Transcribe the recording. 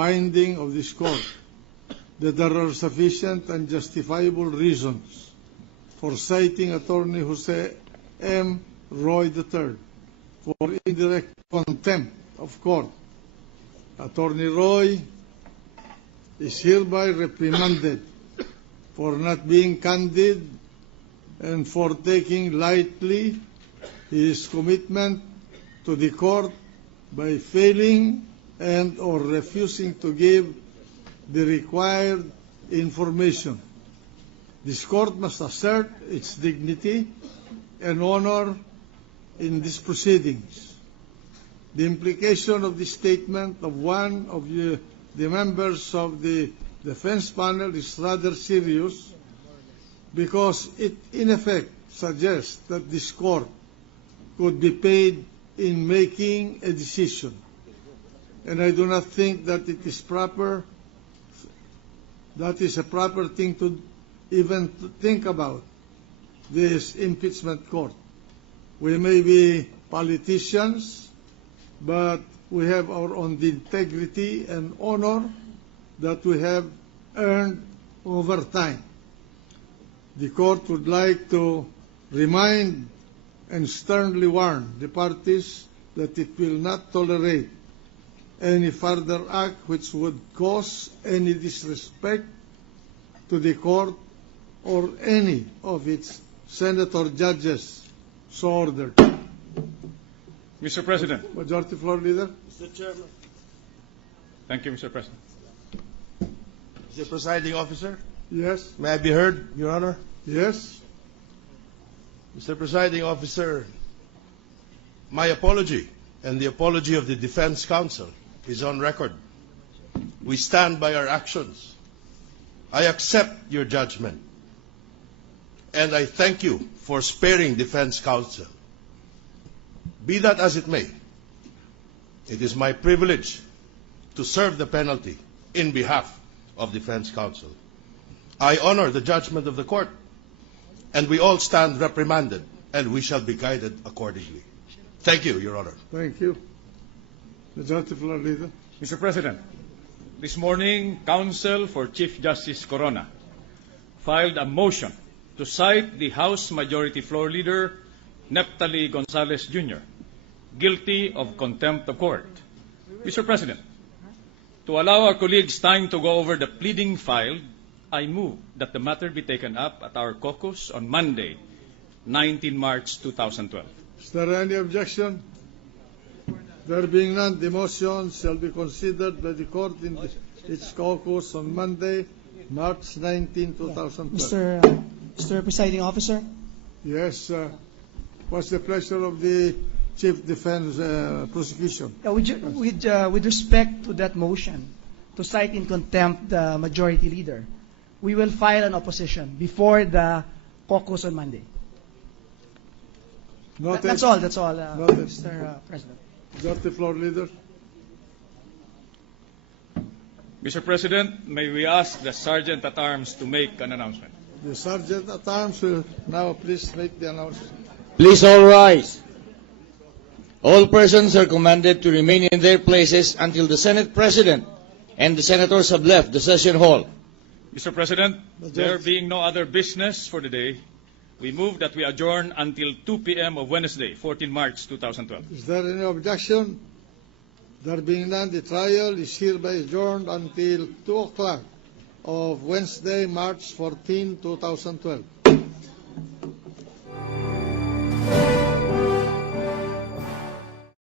finding of this court that there are sufficient and justifiable reasons for citing Attorney Jose M. Roy III for indirect contempt of court. Attorney Roy is hereby reprimanded for not being candid and for taking lightly his commitment to the court by failing and or refusing to give the required information. This court must assert its dignity and honor in these proceedings. The implication of the statement of one of the members of the defense panel is rather serious because it in effect suggests that this court could be paid in making a decision. And I do not think that it is proper, that is a proper thing to even think about this impeachment court. We may be politicians, but we have our own integrity and honor that we have earned over time. The court would like to remind and sternly warn the parties that it will not tolerate any further act which would cause any disrespect to the court or any of its senator judges. So ordered. Mr. President. Majority Floor Leader. Mr. Chairman. Thank you, Mr. President. Mr. Presiding Officer. Yes. May I be heard, Your Honor? Yes. Mr. Presiding Officer, my apology and the apology of the Defense Counsel is on record. We stand by our actions. I accept your judgment, and I thank you for sparing Defense Counsel. Be that as it may, it is my privilege to serve the penalty in behalf of Defense Counsel. I honor the judgment of the court, and we all stand reprimanded, and we shall be guided accordingly. Thank you, Your Honor. Thank you. Majority Floor Leader. Mr. President, this morning, Counsel for Chief Justice Corona filed a motion to cite the House Majority Floor Leader, Neptali Gonzalez Jr., guilty of contempt of court. Mr. President, to allow our colleagues time to go over the pleading filed, I move that the matter be taken up at our caucus on Monday, 19 March 2012. Is there any objection? There being none, the motion shall be considered by the court in its caucus on Monday, March 19, 2012. Mr. Presiding Officer? Yes. What's the pleasure of the Chief Defense Prosecution? With respect to that motion, to cite in contempt the Majority Leader, we will file an opposition before the caucus on Monday. That's all, Mr. President. Majority Floor Leader. Mr. President, may we ask the Sergeant at Arms to make an announcement? The Sergeant at Arms will now please make the announcement. Please all rise. All persons are commanded to remain in their places until the Senate President and the Senators have left the session hall. Mr. President, there being no other business for the day, we move that we adjourn until 2 p.m. of Wednesday, 14 March 2012. Is there any objection? There being none, the trial is hereby adjourned until 2 o'clock of Wednesday, March 14, 2012.